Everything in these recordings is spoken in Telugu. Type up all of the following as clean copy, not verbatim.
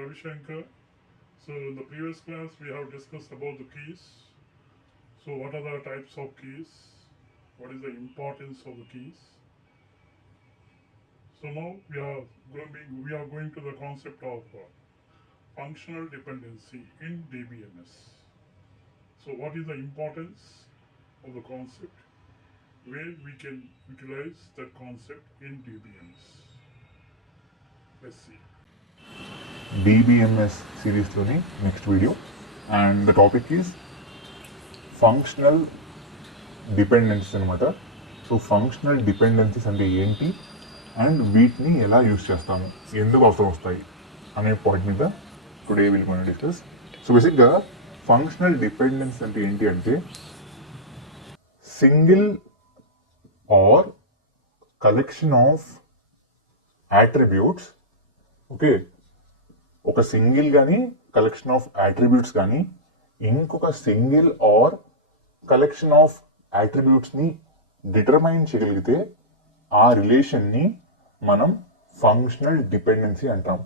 Ravi Shankar. So in the previous class we have discussed about the keys. So what are the types of keys? What is the importance of the keys? So now we are going to the concept of functional dependency in Dbms. So what is the importance of the concept? Where we can utilize that concept in Dbms? Let's see. Dbms సిరీస్లోని next video and the topic is functional dependencies అనమాట. సో ఫంక్షనల్ డిపెండెన్సీస్ అంటే ఏంటి అండ్ వీటిని ఎలా యూజ్ చేస్తాము, ఎందుకు అవసరం వస్తాయి అనే పాయింట్ మీద టుడే విల్ మనం డిస్కస్. సో బేసిక్గా ఫంక్షనల్ డిపెండెన్సీ అంటే ఏంటి అంటే single or collection of attributes, okay, ఒక సింగిల్ కానీ కలెక్షన్ ఆఫ్ యాట్రిబ్యూట్స్ కానీ ఇంకొక సింగిల్ ఆర్ కలెక్షన్ ఆఫ్ యాట్రిబ్యూట్స్ని డిటర్మైన్ చేయగలిగితే ఆ రిలేషన్ని మనం ఫంక్షనల్ డిపెండెన్సీ అంటాం.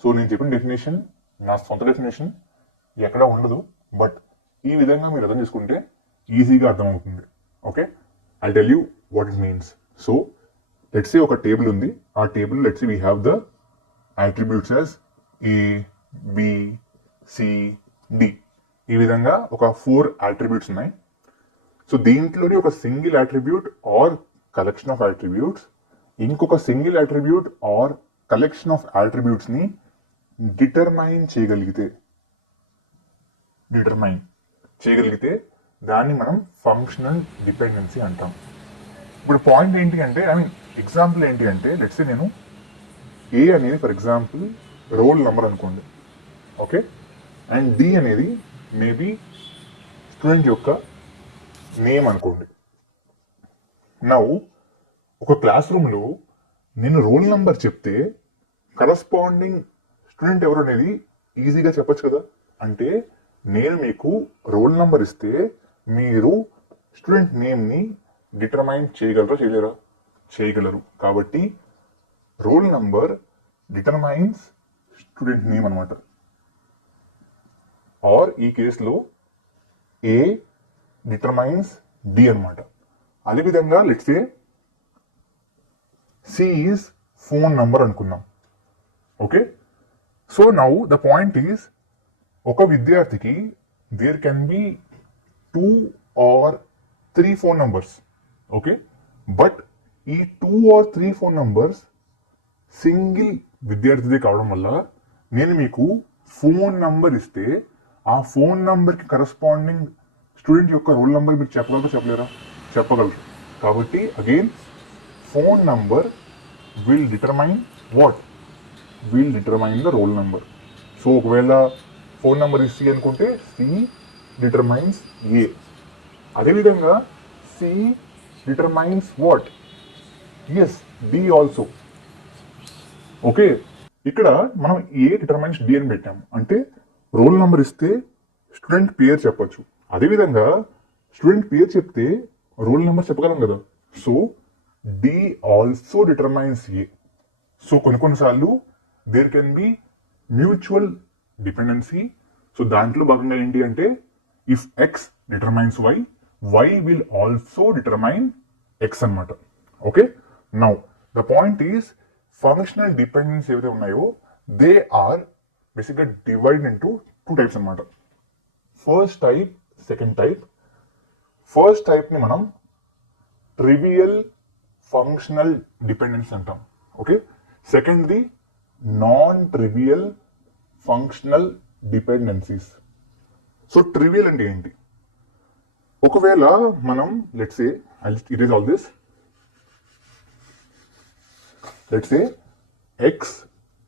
సో నేను చెప్పిన డెఫినేషన్ నా సొంత డెఫినేషన్ ఎక్కడ ఉండదు, బట్ ఈ విధంగా మీరు అర్థం చేసుకుంటే ఈజీగా అర్థమవుతుంది. Okay, I tell you what it means. So let's say ఒక టేబుల్ ఉంది, ఆ table let's say we have the attributes as A, B, C, D. ఈ విధంగా ఒక 4 attributes ఉన్నాయి. సో దీంట్లోని ఒక single attribute or collection of attributes ఇంకొక single attribute or collection of అట్రిబ్యూట్స్ని డిటర్మైన్ చేయగలిగితే దాన్ని మనం ఫంక్షనల్ డిపెండెన్సీ అంటాం. ఇప్పుడు పాయింట్ ఏంటి అంటే, ఐ మీన్ ఎగ్జాంపుల్ ఏంటి అంటే, లెట్స్ సే నేను ఏ అనేది ఫర్ ఎగ్జాంపుల్ రోల్ నెంబర్ అనుకోండి, ఓకే, అండ్ డి అనేది మేబీ స్టూడెంట్ యొక్క నేమ్ అనుకోండి. నౌ ఒక క్లాస్ రూమ్లో నేను రోల్ నెంబర్ చెప్తే కరస్పాండింగ్ స్టూడెంట్ ఎవరు అనేది ఈజీగా చెప్పచ్చు కదా. అంటే నేను మీకు రోల్ నెంబర్ ఇస్తే మీరు స్టూడెంట్ నేమ్ని డిటర్మైన్ చేయగలరా, చేయలేరా? చేయగలరు. కాబట్టి roll number determines student name అనమాట. ఆర్ ఈ కేసులో ఏ డిటర్మైన్స్ డి అనమాట. అదేవిధంగా let's say C is phone number అనుకుందాం. Okay, so now the point is ఒక విద్యార్థికి there can be 2 or 3 phone numbers. Okay, but ఈ 2 or 3 ఫోన్ నంబర్స్ సింగిల్ విద్యార్థిదే కావడం వల్ల నేను మీకు ఫోన్ నంబర్ ఇస్తే ఆ ఫోన్ నంబర్కి కరస్పాండింగ్ స్టూడెంట్ యొక్క రోల్ నంబర్ మీరు చెప్పగలరా, చెప్పలేరా? చెప్పగలరు. కాబట్టి again phone number will determine what? Will determine the roll number. So ఒకవేళ ఫోన్ నంబర్ సి అనుకుంటే సి డిటర్మైన్స్ ఏ. అదేవిధంగా C determines what? Yes, D also. Okay, ఇక్కడ మనం ఏ డిటర్మైన్స్ డి అని పెట్టాము అంటే రోల్ నెంబర్ ఇస్తే స్టూడెంట్ పేరు చెప్పొచ్చు. అదేవిధంగా స్టూడెంట్ పేరు చెప్తే రోల్ నెంబర్ చెప్పగలం కదా. So D also determines A. So కొన్నిసార్లు there can be mutual dependency. So దాంట్లో భాగంగా ఏంటి అంటే if X determines Y, Y will also determine X అనమాట. Okay, now the point is functional dependence ఏవైతే ఉన్నాయో దే ఆర్ బేసిక్గా డివైడ్ ఇంటూ 2 టైప్స్ అనమాట. First type, second type. First టైప్ని మనం ట్రివియల్ ఫంక్షనల్ డిపెండెన్స్ అంటాం. ఓకే, సెకండ్ది non trivial functional dependencies. So trivial అంటే ఏంటి? ఒకవేళ మనం let's say it is all this, let's say x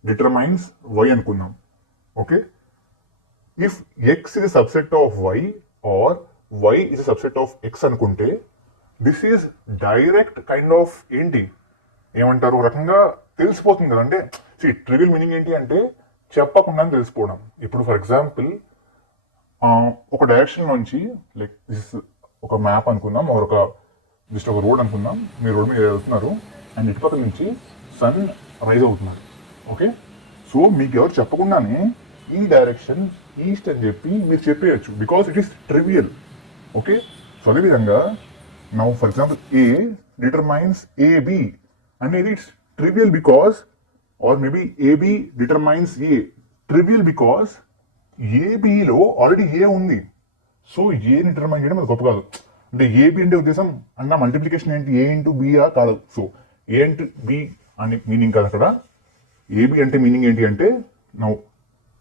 determines y అనుకుందాం. Okay, if x is a subset of y or y is a subset of x అనుకుంటే this is direct kind of ఏంటి ఏమంటారు రకంగా తెలిసిపోతుంది కదా. అంటే ట్రివియల్ మీనింగ్ ఏంటి అంటే చెప్పకుండా తెలిసిపోవడం. ఇప్పుడు ఫర్ ఎగ్జాంపుల్ ఒక డైరెక్షన్ నుంచి లైక్ దిస్ ఒక మ్యాప్ అనుకుందాం, ఒక జస్ట్ ఒక రోడ్ అనుకుందాం. మీరు రోడ్ మీద వెళ్తున్నారు అండ్ ఇటుపక్క నుంచి సన్ రైజ్ అవుతున్నాడు. ఓకే, సో సో మీకు ఎవరు చెప్పకుండానే ఈ డైరెక్షన్ ఈస్ట్ అని చెప్పి మీరు చెప్పేయచ్చు because it is trivial. Okay, so అదేవిధంగా now for example A determines A B అనేది it's trivial because or maybe A B determines A trivial because ఏబిలో ఆల్రెడీ ఏ ఉంది. సో ఏ డిటర్మైన్ చేయడం అది గొప్ప కాదు. అంటే ఏబి అంటే ఉద్దేశం అన్న మల్టిప్లికేషన్ ఏంటి, ఏ ఇంటూ బిఆ కాదు. సో ఏ ఇంటూ బి అని మీనింగ్ కాదు అక్కడ. ఏబి అంటే మీనింగ్ ఏంటి అంటే, now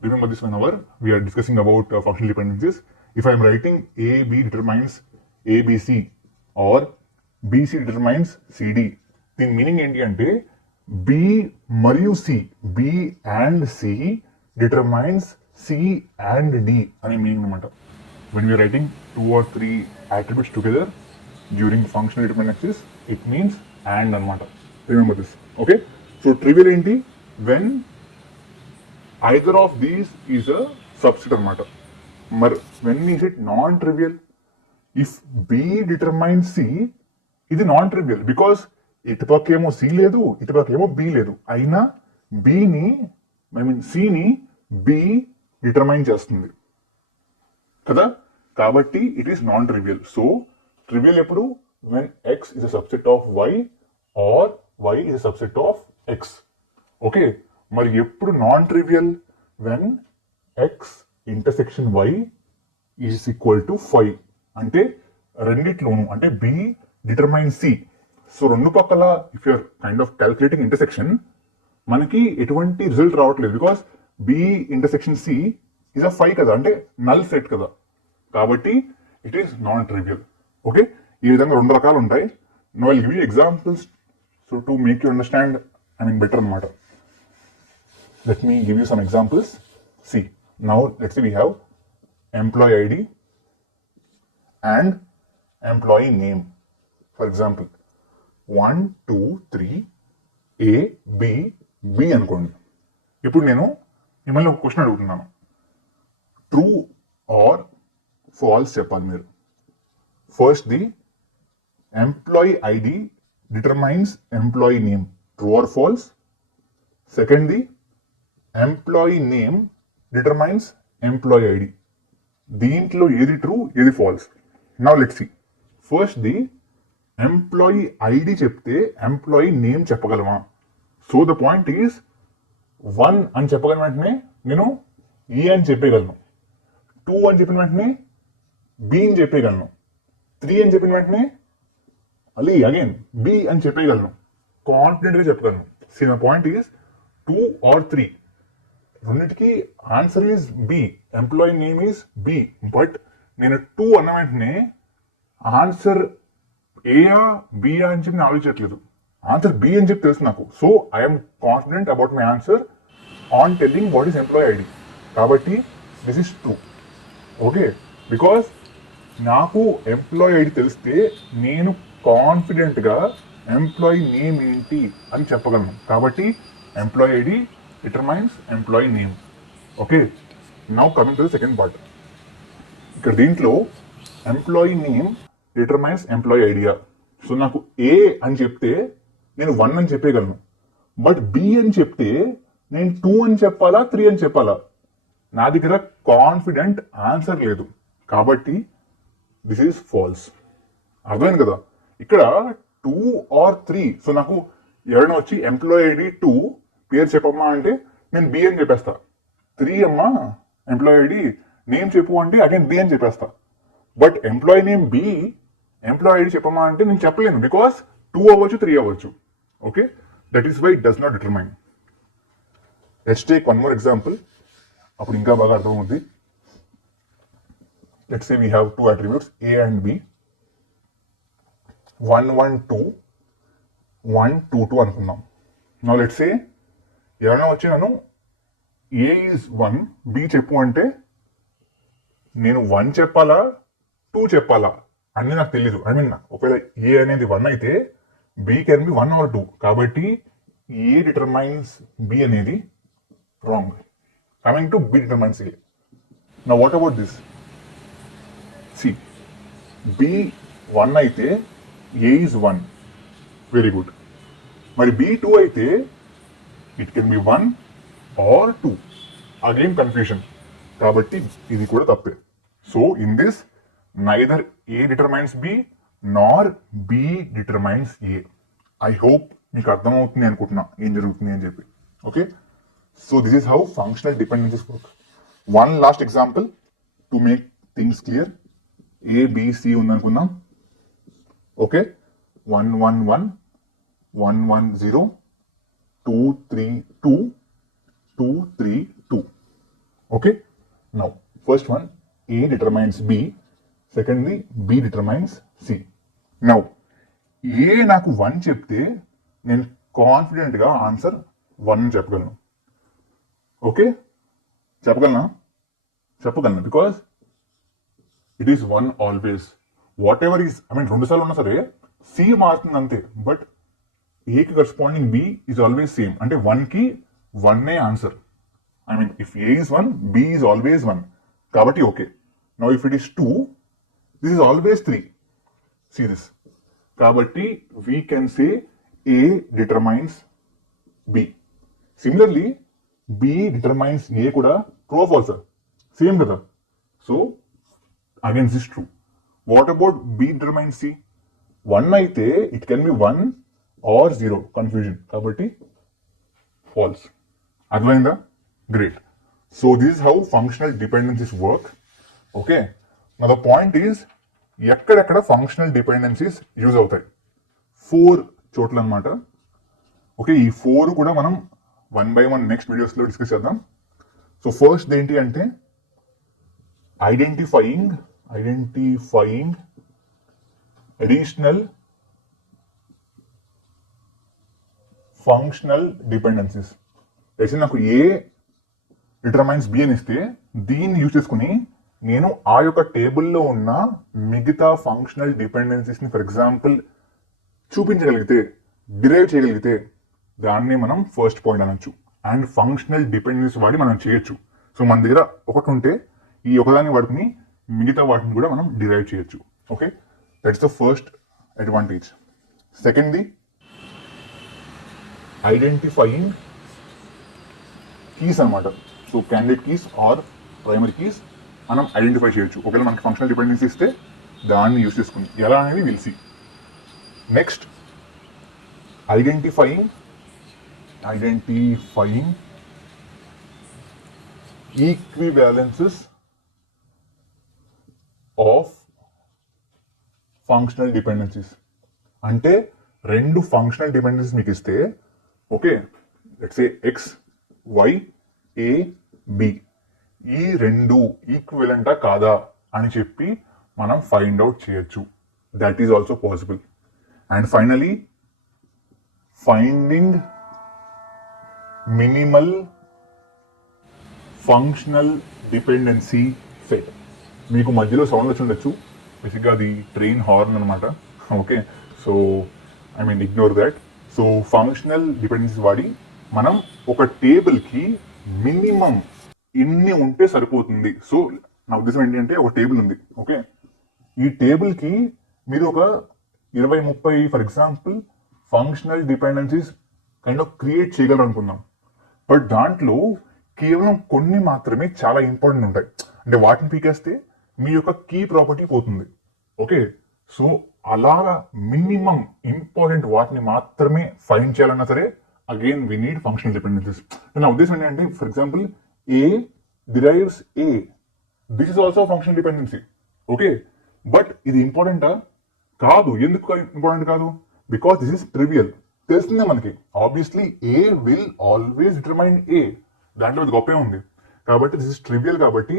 remember this one our we're discussing about functional dependencies. If I'm writing AB determines ABC or BC determines CD, దీని మీనింగ్ ఏంటి అంటే బి మరియు C, B and C determines C and D అనే మీనింగ్ అనమాట. When we are writing 2 or 3 attributes together during functional dependencies, it means and anamata. Remember this. Okay, so trivial enti when either of these is a subset anamata. Mar when is it non trivial? If b determines c, ఇది నాన్ ట్రివియల్ బికాస్ ఇటుపక్కేమో సి లేదు, ఇటుపక్కేమో బి లేదు. అయినా బిని సిని బి డిటర్మైన్ చేస్తుంది కదా, కాబట్టి it is non trivial. So trivial ఎప్పుడు when X is a subset of Y or Y is a subset of X. Okay, మరి ఎప్పుడు non trivial when X intersection Y is equal to 5. అంటే రెండిట్లోను అంటే బి డిటర్మైన్ సి. సో రెండు పక్కల if you're kind of calculating intersection మనకి ఎటువంటి రిజల్ట్ రావట్లేదు because B intersection C is a 5 కదా, అంటే నల్ సెట్ కదా, కాబట్టి it is non trivial. Okay, ఈ విధంగా రెండు రకాలు ఉంటాయి. Now I'll give you examples so to make you understand better అనమాట. Let me give you some examples. See now let's say we have employee ID and employee name. For example 1 2 3 A B B అనుకోండి. ఇప్పుడు నేను మిమ్మల్ని ఒక క్వశ్చన్ అడుగుతున్నాను, ట్రూ ఆర్ ఫాల్స్ చెప్పాలి మీరు. First the employee ID determines employee name, true or false. Second the employee name determines employee ID. దీంట్లో ఏది ట్రూ ఏది false? Now let's see. First the employee ID చెప్తే ఎంప్లాయీ నేమ్ చెప్పగలమా? సో ద పాయింట్ ఈస్ 1 అని చెప్పగలిగిన వెంటనే నేను ఏ అని చెప్పగలను, 2 అని చెప్పిన వెంటనే బి అని చెప్పగలను, 3 అని చెప్పిన వెంటనే మళ్ళీ అగైన్ బి అని చెప్పగలను, కాన్ఫిడెంట్ గా చెప్పగలను. See my point is 2 or 3 రెండింటికి answer is B, employee name is B. But నేను 2 అన్న వెంటనే ఆన్సర్ ఏయా బియా అని చెప్పి నేను ఆలోచించట్లేదు, ఆన్సర్ బి అని చెప్పి తెలుసు నాకు. So I'm confident about my answer on telling what is employee ID. కాబట్టి this is true. Okay, because నాకు ఎంప్లాయీ ఐడి తెలిస్తే నేను కాన్ఫిడెంట్గా ఎంప్లాయీ నేమ్ ఏంటి అని చెప్పగలను. కాబట్టి employee ID determines employee name. Okay, now coming to the second part. ఇక్కడ దీంట్లో ఎంప్లాయీ నేమ్ డిటర్మైన్స్ ఎంప్లాయీ ఐడియా. సో నాకు ఏ అని చెప్తే నేను 1 అని చెప్పగలను, బట్ బి అని చెప్తే నేను 2 అని చెప్పాలా 3 అని చెప్పాలా? నా దగ్గర కాన్ఫిడెంట్ ఆన్సర్ లేదు, కాబట్టి దిస్ ఈజ్ ఫాల్స్. అర్థమైంది కదా? ఇక్కడ 2 or 3. సో నాకు ఎవరైనా వచ్చి ఎంప్లాయీ ఐడి 2 పేరు చెప్పమ్మా అంటే నేను బి అని చెప్పేస్తా. 3 అమ్మా ఎంప్లాయీ ఐడి నేమ్ చెప్పు అంటే అగైన్ బి అని చెప్పేస్తా. But employee name B, employee ID చెప్పమ్మా అంటే నేను చెప్పలేను బికాస్ 2 అవ్వచ్చు 3 అవ్వచ్చు. Okay, that is why it does not determine. Let's take one more example, అప్పుడు ఇంకా బాగా అర్థమవుతుంది. Let's say we have 2 attributes A and B, 1 1 2 1 2 2 అనుకుందాం. నౌ లెట్స్ సే ఎవరైనా వచ్చి నన్ను A ఈజ్ 1 B చెప్పు అంటే నేను 1 చెప్పాలా 2 చెప్పాలా అని నాకు తెలీదు. ఒకవేళ A అనేది 1 అయితే B కెన్ బి 1 or 2. కాబట్టి A డిటర్మైన్స్ B అనేది wrong. Coming to B determines A. Now what about this? See, B 1 అయితే A is 1. Very good. మరి B 2 అయితే it can be 1 or 2. Again confusion. కాబట్టి ఇది కూడా తప్పే. So in this neither A determines B Nar B determines A. I hope మీకు అర్థమవుతుంది అనుకుంటున్నా ఏం జరుగుతుంది అని చెప్పి. Okay, so this is how functional dependencies work. One last example to make things clear. ABC ఉందనుకుందాం. Okay, 111 110 232 232. Okay, now first one A determines B, secondly B determines C. Now A నాకు 1 చెప్తే నేను కాన్ఫిడెంట్ గా ఆన్సర్ 1 చెప్పగలను. ఓకే, చెప్పగలను because it is 1 always. Whatever is రెండు సార్లు ఉన్నా సరే సి మారుతుంది అంతే, బట్ ఏకి corresponding B is always same. అంటే 1 కి 1 ఆన్సర్. if A is 1, B is always 1. Kabatti okay. Now if it is 2, this is always 3. See this. Kabatti we can say A determines B. Similarly, B determines A kuda true or false? Same kada. So again this is true. What about B determines C? 1 aithe it can be 1 or 0. Confusion. Kabatti false. Advainda? Great. So this is how functional dependencies work. Okay. Now the point is, ఎక్కడెక్కడ ఫంక్షనల్ డిపెండెన్సీస్ యూజ్ అవుతాయి? 4 చోట్ల అనమాట. ఓకే, ఈ 4 కూడా మనం 1 by 1 నెక్స్ట్ వీడియోస్లో డిస్కస్ చేద్దాం. సో ఫస్ట్ ఏంటి అంటే ఐడెంటిఫైయింగ్ అడిషనల్ ఫంక్షనల్ డిపెండెన్సీస్. అయితే నాకు ఏ డిటర్మైన్స్ బి అని ఇస్తే దీన్ని యూజ్ చేసుకుని నేను ఆ యొక్క టేబుల్లో ఉన్న మిగతా ఫంక్షనల్ డిపెండెన్సీస్ని ఫర్ ఎగ్జాంపుల్ చూపించగలిగితే, డిరైవ్ చేయగలిగితే దాన్ని మనం ఫస్ట్ పాయింట్ అనొచ్చు. అండ్ ఫంక్షనల్ డిపెండెన్సీస్ వాడి మనం చేయొచ్చు. సో మన దగ్గర ఒకటి ఉంటే ఈ ఒకదాన్ని వాడుకుని మిగతా వాటిని కూడా మనం డిరైవ్ చేయొచ్చు. Okay, that's the first advantage. సెకండ్ది ఐడెంటిఫైయింగ్ కీస్ అనమాట. So candidate keys or primary keys మనం ఐడెంటిఫై చేయొచ్చు. ఒకవేళ మనకి ఫంక్షనల్ డిపెండెన్సీ ఇస్తే దాన్ని యూజ్ చేసుకుని ఎలా అనేది will see. Next identifying equivalences of functional dependencies. అంటే 2 ఫంక్షనల్ డిపెండెన్సీస్ మీకు ఇస్తే, okay let's say X Y A B, ఈ 2 ఈక్వివలెంటా కాదా అని చెప్పి మనం ఫైండ్ అవుట్ చేయొచ్చు. That is also possible. And finally finding minimal functional dependency set. మీకు మధ్యలో సౌండ్ వచ్చి ఉండొచ్చు, బేసిక్గా అది ట్రైన్ హార్న్ అనమాట. Okay, so ignore that. So functional dependency వాడి మనం ఒక టేబుల్కి మినిమం ఇన్ని ఉంటే సరిపోతుంది. సో నా ఉద్దేశం ఏంటంటే ఒక టేబుల్ ఉంది. ఓకే, ఈ టేబుల్కి మీరు ఒక 20-30 for example functional dependencies kind of create చేయగలరు అనుకుందాం. బట్ దాంట్లో కేవలం కొన్ని మాత్రమే చాలా ఇంపార్టెంట్ ఉంటాయి. అంటే వాటిని పీకేస్తే మీ యొక్క కీ ప్రాపర్టీ పోతుంది. ఓకే, సో అలాగా మినిమం ఇంపార్టెంట్ వాటిని మాత్రమే ఫైండ్ చేయాలన్నా సరే again we need functional dependencies. నా ఉద్దేశం ఏంటంటే for example A derives A, this is also functional dependency. Okay, but ఇది ఇంపార్టెంటా? కాదు. ఎందుకు ఇంపార్టెంట్ కాదు? Because this is trivial. తెలిసిందే మనకి, obviously A will always determine A, దాంట్లో ఇది గొప్పే ఉంది. కాబట్టి దిస్ ఇస్ ట్రివియల్, కాబట్టి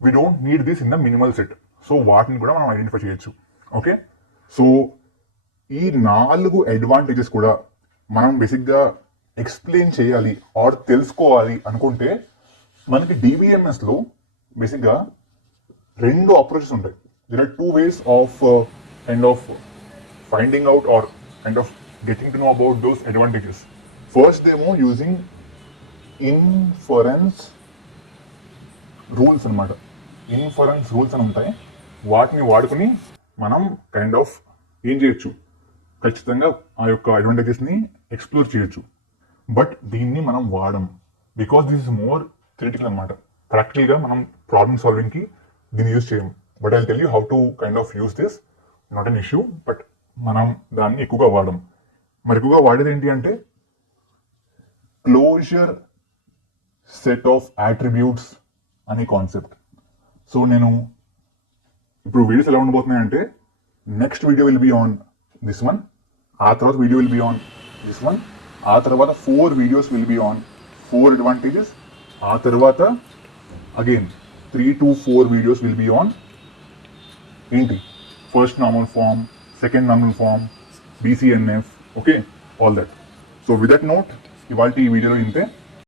we don't need this in the minimal set. So వాటిని కూడా మనం ఐడెంటిఫై చేయొచ్చు. ఓకే, సో ఈ 4 అడ్వాంటేజెస్ కూడా మనం బేసిక్గా ఎక్స్ప్లెయిన్ చేయాలి ఆర్ తెలుసుకోవాలి అనుకుంటే మనకి డిబిఎంఎస్లో బేసిక్గా 2 అప్రోచెస్ ఉంటాయి. There are 2 ways of kind of finding out or kind of getting to know about those advantages. First ఏమో యూజింగ్ ఇన్ఫరెన్స్ రూల్స్ అనమాట. ఇన్ఫరెన్స్ రూల్స్ అని ఉంటాయి. వాటిని వాడుకుని మనం కైండ్ ఆఫ్ ఏం చేయొచ్చు, ఖచ్చితంగా ఆ యొక్క అడ్వాంటేజెస్ని ఎక్స్ప్లోర్ చేయొచ్చు. బట్ దీన్ని మనం వాడం. Because this is more theoretical అనమాట. ప్రాక్టికల్గా మనం ప్రాబ్లమ్ సాల్వింగ్కి దీన్ని యూజ్ చేయము. But I tell you how to kind of use this, not an issue, but మనం దాన్ని ఎక్కువగా వాడడం. మరి ఎక్కువగా వాడేది ఏంటి అంటే క్లోజర్ సెట్ ఆఫ్ యాట్రిబ్యూట్స్ అనే కాన్సెప్ట్. సో నేను ఇప్పుడు వీడియోస్ ఎలా ఉండబోతున్నాయి అంటే, next video will be on this one, ఆ తర్వాత video will be on this one, ఆ తర్వాత 4 videos will be on 4 advantages, ఆ తర్వాత again 3 to 4 videos will be on ఏంటి first normal form, second normal form, BCNF, okay, all that. So with that note ఇవాళ ఈ వీడియోలో ఇంతే.